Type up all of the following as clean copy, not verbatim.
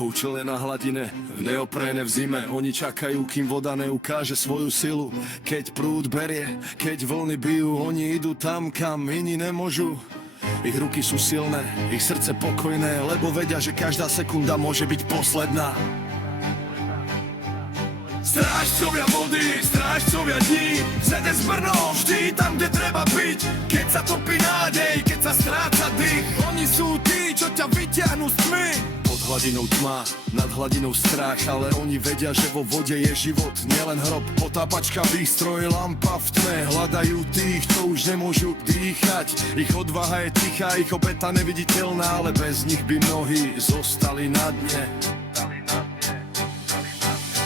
Foučele na hladine, v neopréne v zime. Oni čakajú, kým voda neukáže svoju silu. Keď prúd berie, keď vlny bijú, oni idú tam, kam iní nemôžu. Ich ruky sú silné, ich srdce pokojné, lebo vedia, že každá sekunda môže byť posledná. Strážcovia vody, strážcovia dní, ZS Brno, vždy tam, kde treba byť. Keď sa topí nádej, keď sa stráca dých, oni sú tí, čo ťa vyťahnú z tmy. Pod hladinou tma, nad hladinou strach, ale oni vedia, že vo vode je život, nielen hrob. Potápačka, výstroj, lampa v tme, hľadajú tých, čo už nemôžu dýchať. Ich odvaha je tichá, ich obeta neviditeľná, ale bez nich by mnohí zostali na dne.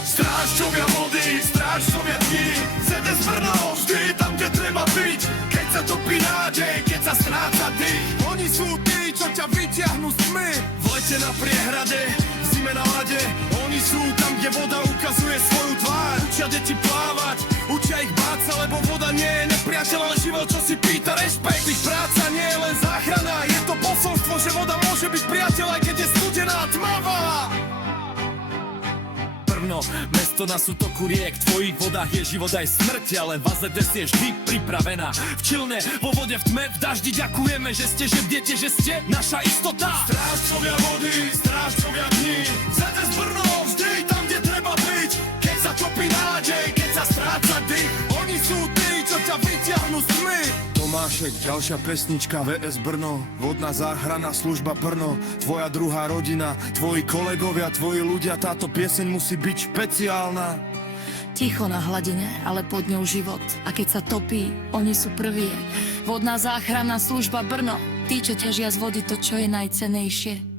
Strážcovia vody, strážcovia dní, ZS Brno, vždy tam, kde treba byť. Keď sa topí nádej, keď sa stráca dých, oni sú tí, čo ťa vyťahnú z tmy. V lete na priehrade, v zime na lade, oni sú tam, kde voda ukazuje svoju tvár. Učia deti plávať, učia ich báť sa, lebo voda nie je nepriateľ, ale život, čo si pýta rešpekt. Ich práca nie je len záchrana, je to posolstvo, že voda môže byť priateľ, aj keď je studená a tmavá. Mesto na sútoku riek, v tvojich vodách je život aj smrť, ale VZS je vždy pripravená. V Čilne, vo vode, v tme, v daždi ďakujeme, že ste, že bdiete, že ste naša istota. Strážcovia vody, strážcovia dní, ZS Brno, vždy tam, kde treba byť. Keď sa topí nádej, keď sa stráca dých, oni sú tí, čo ťa vyťahnú z tmy. Tomášek, ďalšia pesnička VS Brno, vodná záchranná služba Brno, tvoja druhá rodina, tvoji kolegovia, tvoji ľudia, táto pieseň musí byť špeciálna. Ticho na hladine, ale pod ňou život. A keď sa topí, oni sú prví. Vodná záchranná služba Brno, tí, čo ťažia z vody to, čo je najcennejšie.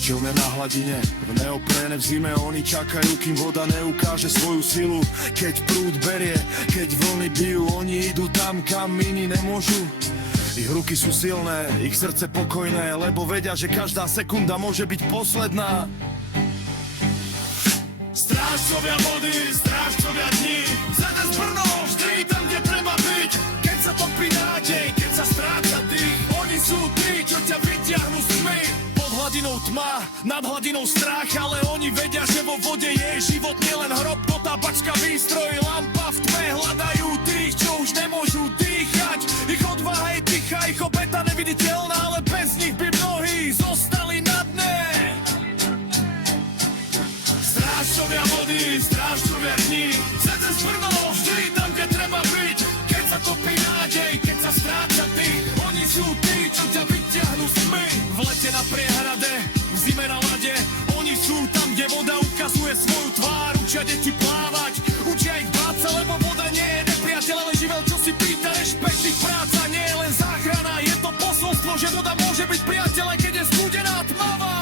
Čilne na hladine, v neopréne v zime, oni čakajú, kým voda neukáže svoju silu. Keď prúd berie, keď vlny bijú, oni idú tam, kam iní nemôžu. Ich ruky sú silné, ich srdce pokojné, lebo vedia, že každá sekunda môže byť posledná. Strážcovia vody, strážcovia dní, ZS Brno, vždy tam, kde treba byť. Keď sa topí nádej, keď sa stráca dých, oni sú tí, čo ťa vyťahnú z tmy. Pod hladinou tma, nad hladinou strach, ale oni vedia, že vo vode je život, nielen hrob. Potápačka, výstroj, lampa v tme, hľadajú tých, čo už nemôžu dýchať. Ich odvaha je tichá, ich obeta neviditeľná, ale bez nich by mnohí zostali na dne. Strážcovia vody, strážcovia dní, ZS Brno, vždy tam, kde treba byť. Keď sa topí nádej, keď sa stráca dých, oni sú tí, čo ťa vyťahnú z tmy. V lete na priehrade, v zime na lade, oni sú tam, kde voda ukazuje svoju tvár. Učia deti plávať, učia ich báť sa, lebo voda nie je nepriateľ, ale živel, čo si pýta rešpekt. Ich práca nie je len záchrana, je to posolstvo, že voda môže byť priateľ, aj keď je studená a tmavá.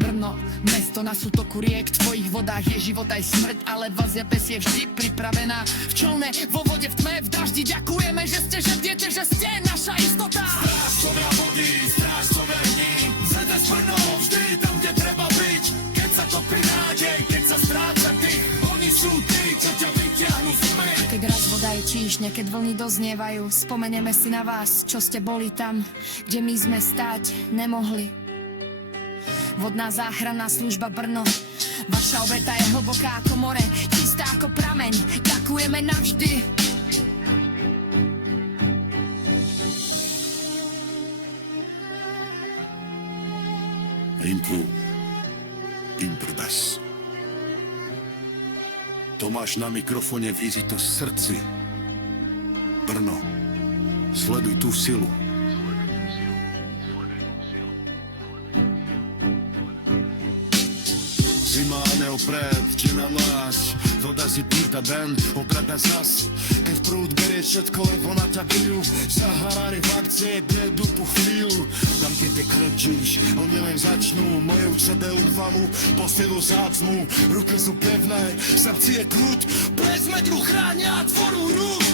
Brno, mesto na sútoku riek, v tvojich vodách je život aj smrť, ale VZS je vždy pripravená. V Čilne, vo vode, v tme, v daždi ďakujeme, že ste, že bdiete, že ste naša istota. Strážcovia vody, strážcovia dní, ZS Brno, vždy tam, kde treba byť. Keď sa topí nádej, keď sa stráca dých, oni sú tí, čo ťa vyťahnú z tmy. Keď raz voda je číšne, keď vlny doznievajú, spomenieme si na vás, čo ste boli tam, kde my sme stáť nemohli. Vodná záchranná služba Brno, vaša obeta je hlboká ako more, čistá ako prameň, ďakujeme navždy. Rinku, Improbes. Tomáš na mikrofone, vízi to srdci. Brno, sleduj tú silu. Zima neopred, na mláč, voda si pýta den, obrada zas. Keď prúd berie všetko, lebo na ťa bijú, Saharári v akcie, dedu po chvíľu. Tam keď te klečíš, oni len začnú, moje učede úfamu, posilu zácnu. Ruky sú pevné, srdci je kľud, prezmedu chránia tvoru rúk.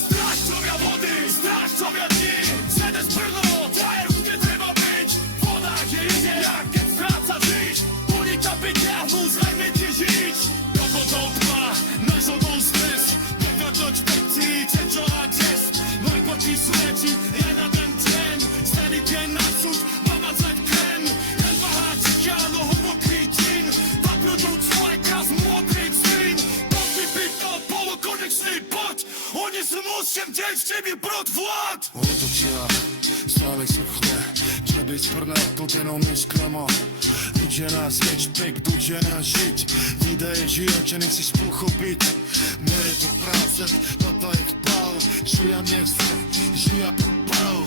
Strážcovia vody, strážcovia dní, ZS Brno, dajú, kde treba byť. Voda je ide, jak keď stráca dých, oni ťa vyťahnú, zrejme ti žiť. Do vodou tma, náš odol stres, dovedloť pekcí, čo a test. Najpočí svieti, je na ten tren, starý deň na súd, mamať krém. deň v tebe prúd vlád. Otočila, stále suchne, že byť sprné kotenou nesklama. Nutia nás jeť pek, nutia nás žiť, výdaje žijočeny si spúchopiť. Mere to práce, na to ich pal, žuja nechce, žuja popal.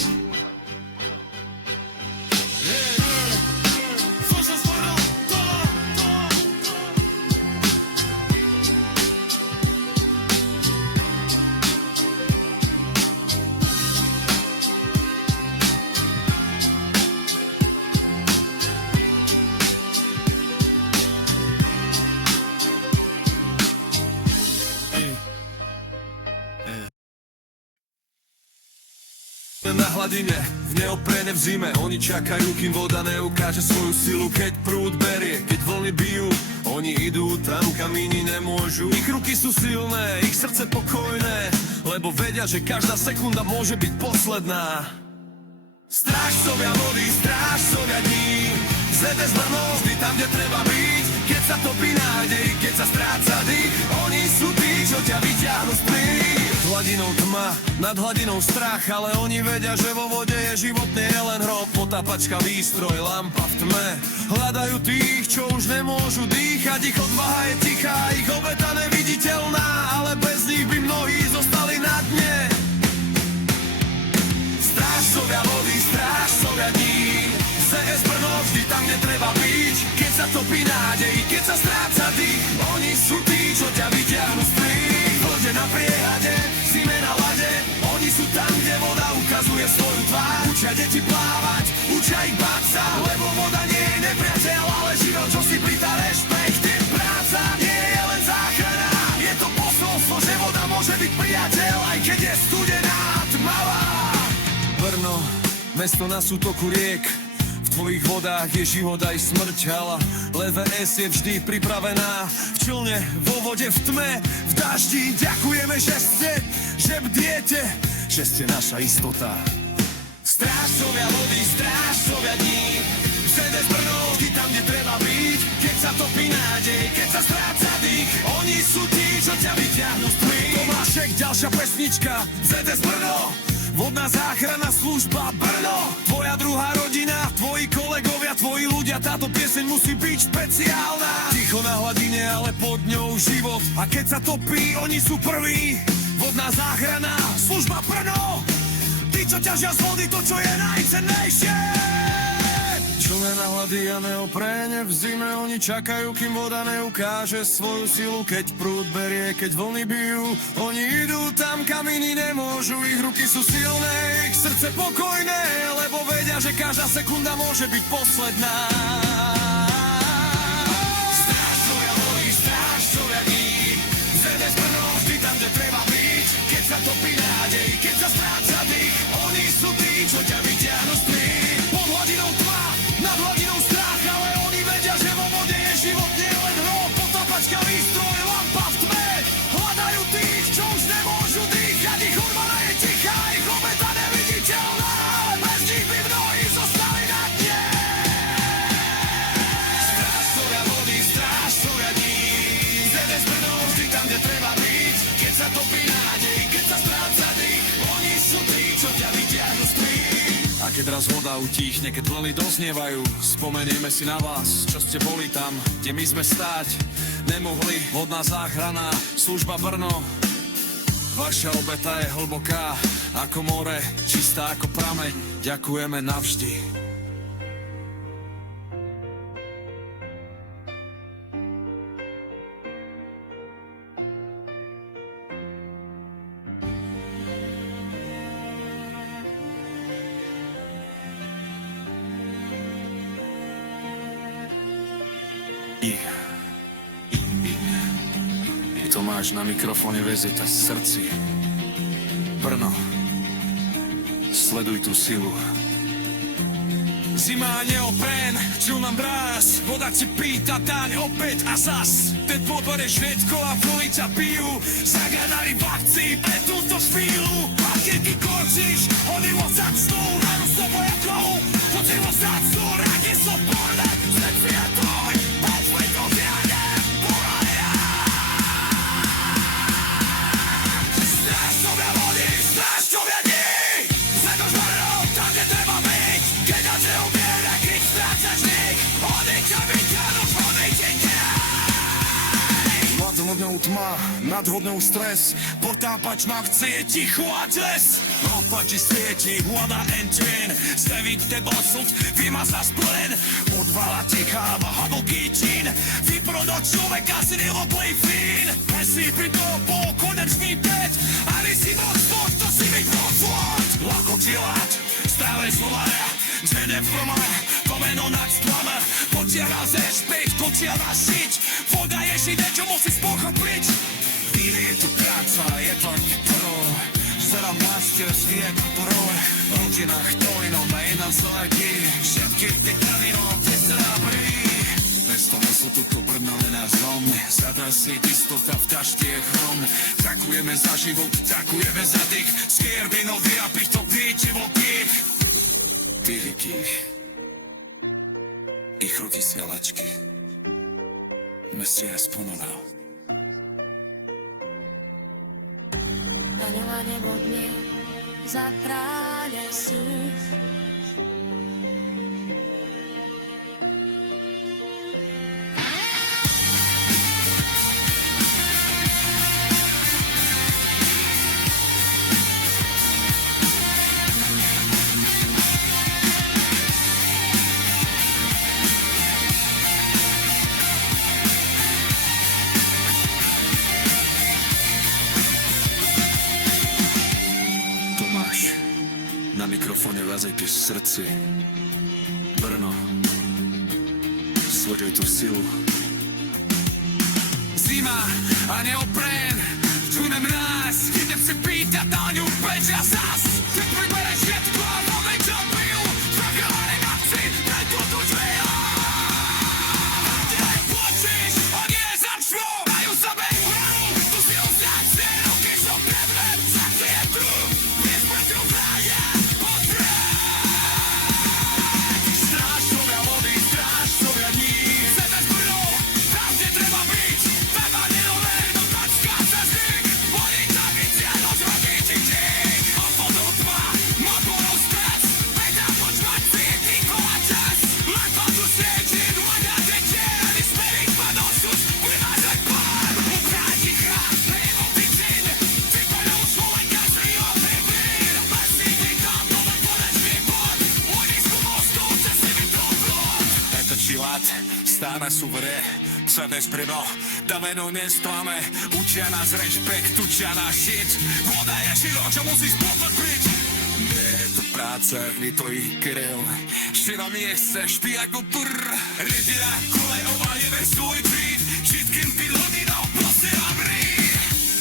Na hladine, v neopréne v zime, oni čakajú, kým voda neukáže svoju silu. Keď prúd berie, keď vlny bijú, oni idú tam, kam iní nemôžu. Ich ruky sú silné, ich srdce pokojné, lebo vedia, že každá sekunda môže byť posledná. Strážcovia vody, strážcovia dní, ZS Brno vždy tam, kde treba byť. Keď sa topí nádej, keď sa stráca dých, oni sú tí, čo ťa vyťahnú z plín. Hladinou tma, nad hladinou strach, ale oni vedia, že vo vode je život, nie je len hrob. Potápačka, výstroj, lampa v tme, hľadajú tých, čo už nemôžu dýchať. Ich odvaha je tichá, ich obeta neviditeľná, ale bez nich by mnohí zostali na dne. Strážcovia vody, strážcovia dní, ZS Brno vždy tam, kde treba byť. Keď sa topí nádej, keď sa stráca dých, oni sú tí, čo ťa vyťahnú z plín. V vode na priehade, zime na lade, oni sú tam, kde voda ukazuje svoju tvár. Učia deti plávať, učia ich báť sa, lebo voda nie je nepriateľ, ale život, čo si plýta rešpekt. Je práca, nie je len záchrana, je to posolstvo, že voda môže byť priateľ, aj keď je studená, tmavá. Brno, mesto na sútoku riek, v tvojich vodách je život aj smrť, ale LVS je vždy pripravená. V člne, vo vode, v tme, v daždi, ďakujeme, že bdiete, že ste naša istota. Strážcovia vody, strážcovia dní, ZS Brno vždy tam, kde treba byť. Keď sa topí nádej, keď sa stráca dých, oni sú tí, čo ťa vyťahnú z plín. Tomášek, ďalšia pesnička, ZS Brno, vodná záchranná služba Brno. Tvoja druhá rodina, tvoji kolegovia, tvoji ľudia, táto pieseň musí byť špeciálna. Ticho na hladine, ale pod ňou život, a keď sa topí, oni sú prví. Vodná záchranná služba Brno, tí, čo ťažia z vody to, čo je najcennejšie. Člne na hlady a neopréne v zime, oni čakajú, kým voda neukáže svoju silu. Keď prúd berie, keď vlny bijú, oni idú tam, kam iní nemôžu. Ich ruky sú silné, ich srdce pokojné, lebo vedia, že každá sekunda môže byť posledná. Strážcovia vody, strážcovia dní, ZS Brno vždy tam, kde treba byť. Keď sa topí nádej, keď sa stráca dých, oni sú tí, čo ťa vyťahnú z plín. Pod hladinou tma, nad hladinou strach, ale oni vedia, že vo vode je život, nie len hrob. Potápačka, výstroj, lampa v tme, hľadajú tých, čo už nemôžu dýchať. Ich odvaha je tichá, ich obeta neviditeľná, ale bez nich by mnohí zostali na dne. Strážcovia vody, strážcovia dní, ZS Brno vždy tam, kde treba byť. Keď sa topí nádej, keď sa stráca dých, oni sú tí, čo ťa vyťahnú z plín. A keď raz voda utíchne, keď vlny doznievajú, spomenieme si na vás, čo ste boli tam, kde my sme stáť nemohli. Vodná záchrana, služba Brno, vaša obeta je hlboká ako more, čistá ako prameň, ďakujeme navždy. Tomáš na mikrofóne Vezeta srdci. Brno, sleduj tú silu. Zima neoprén, čo nám brás, voda ti pýta daň opäť a zas. Ten podbere švedko a vlny ťa pijú, zagadali v akcii pre túto chvíľu. A keď ty končíš, oni ho začnú, ráno s tobou jakou, to ti ho začnú, rádi sú porné, zlet sviatoj, povej to viane, poradia. Strážcovia vody, hodňou tma, nad hodňou stres. Potápač ma chce je ticho a des. Opači svieti, voda and ten. Staviť teba súd, vymazá splen. Odvala techáva hlboký čin. Vyprodať človeka si neoblej fín. Nesýpi to bol konečný pet. Ani si moc spod, to si mi poslať. Lako tilať, stále zlovaja. Džene froma, to meno nad stlama. Potiara zeš, pejt, kotiara šiť. Voda je žide, čo musíš pochopiť. Je tu práca, je to pro. Zera master svijet broj. Rodina htojno, na jedna zlaki. Všetky ty kravino, ty zrábri. Mesto sú tuto Brno, na zlom. Zadá si istota v tašti je chrom. Ďakujeme za život, ďakujeme za dých. Skier vinový a pich to píte vokých. Ty liky. Ich ruky svielačky. Messia spomenal. Daňovanie vodne zatráňa súd. Na mikrofóne vázejte v srdci. Brno, sleduj tú silu. Zima a neoprén, čujem nás. Idem si pýtať na ňu preč a zas. Keď pribere všetko a moment ťa piju. Zakalane kapci, daj toto dveja. Daj počíš, a nie začnú. Dajú sa bej hranu, tu si ho začne. Roky som pevné, však je tu. Dnes preto vrája. Stáme sú v hre, sa dnes Brno, daveno nestáme. Učia nás rešpekt, učia nás šit. Voda je širo, čo musíš potrpiť. Je to práca, je to ich krv. Širo mieste, špí ako prr. Redina, kolejová, jebe svoj tweet. Všetkým pilotino, proste abrí.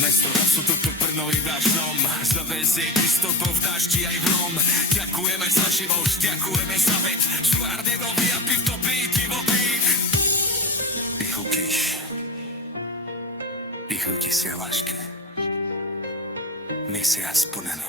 Mesto sú tuto Brno i dažnom. Zavezie istotou v daždi aj v hrom. Ďakujeme za život, ďakujeme za veď. Švárne nový a pich to píky vo pích. Ich ruky sielačky. Misia splneno.